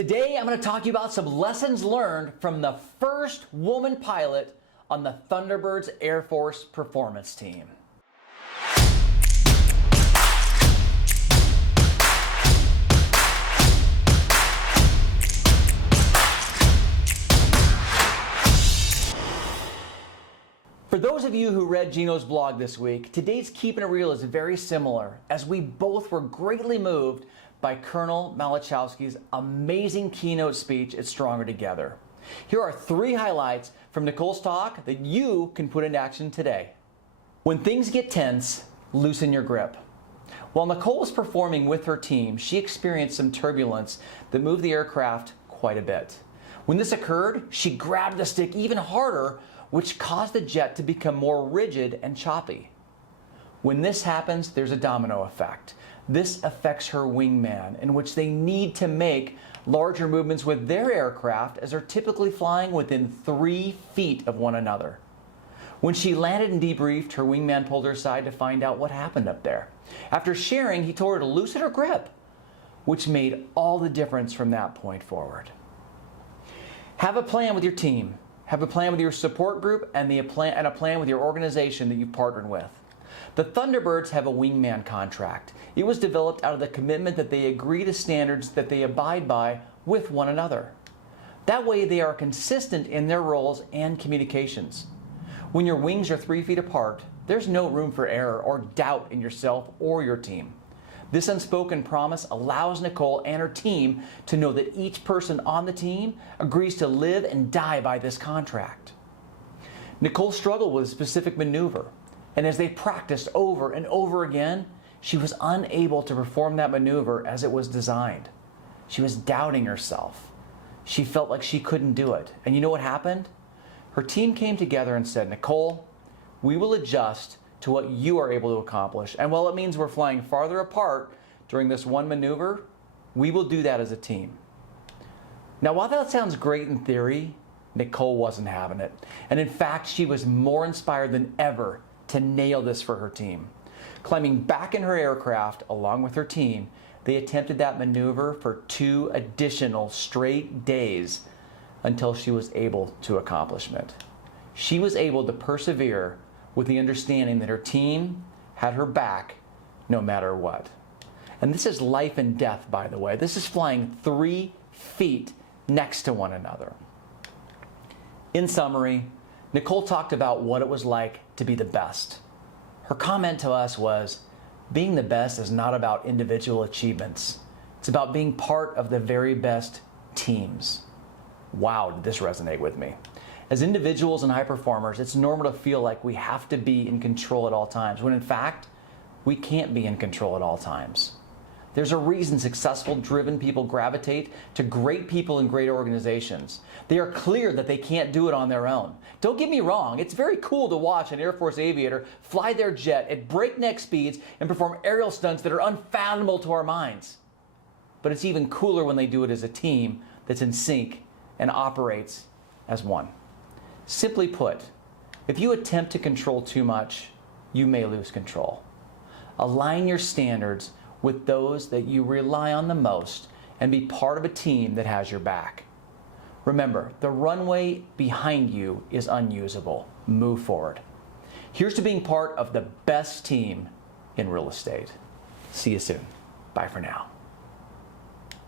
Today, I'm going to talk to you about some lessons learned from the first woman pilot on the Thunderbirds Air Force Performance Team. For those of you who read Gino's blog this week, today's Keeping It Real is very similar, as we both were greatly moved by Colonel Malichowski's amazing keynote speech at Stronger Together. Here are 3 highlights from Nichole's talk that you can put into action today. When things get tense, loosen your grip. While Nichole was performing with her team, she experienced some turbulence that moved the aircraft quite a bit. When this occurred, she grabbed the stick even harder, which caused the jet to become more rigid and choppy. When this happens, there's a domino effect. This affects her wingman, in which they need to make larger movements with their aircraft, as they're typically flying within 3 feet of one another. When she landed and debriefed, her wingman pulled her aside to find out what happened up there. After sharing, he told her to loosen her grip, which made all the difference from that point forward. Have a plan with your team. Have a plan with your support group and a plan with your organization that you've partnered with. The Thunderbirds have a wingman contract. It was developed out of the commitment that they agree to standards that they abide by with one another. That way they are consistent in their roles and communications. When your wings are 3 feet apart, there's no room for error or doubt in yourself or your team. This unspoken promise allows Nichole and her team to know that each person on the team agrees to live and die by this contract. Nichole struggled with a specific maneuver, and as they practiced over and over again, she was unable to perform that maneuver as it was designed. She was doubting herself. She felt like she couldn't do it. And you know what happened? Her team came together and said, "Nichole, we will adjust to what you are able to accomplish. And while it means we're flying farther apart during this one maneuver, we will do that as a team." Now, while that sounds great in theory, Nichole wasn't having it. And in fact, she was more inspired than ever to nail this for her team. Climbing back in her aircraft along with her team, they attempted that maneuver for 2 additional straight days until she was able to accomplish it. She was able to persevere with the understanding that her team had her back no matter what. And this is life and death, by the way. This is flying 3 feet next to one another. In summary, Nichole talked about what it was like to be the best. Her comment to us was, being the best is not about individual achievements. It's about being part of the very best teams. Wow, did this resonate with me. As individuals and high performers, it's normal to feel like we have to be in control at all times, when in fact, we can't be in control at all times. There's a reason successful, driven people gravitate to great people in great organizations. They are clear that they can't do it on their own. Don't get me wrong, it's very cool to watch an Air Force aviator fly their jet at breakneck speeds and perform aerial stunts that are unfathomable to our minds. But it's even cooler when they do it as a team that's in sync and operates as one. Simply put, if you attempt to control too much, you may lose control. Align your standards with those that you rely on the most and be part of a team that has your back. Remember, the runway behind you is unusable. Move forward. Here's to being part of the best team in real estate. See you soon. Bye for now.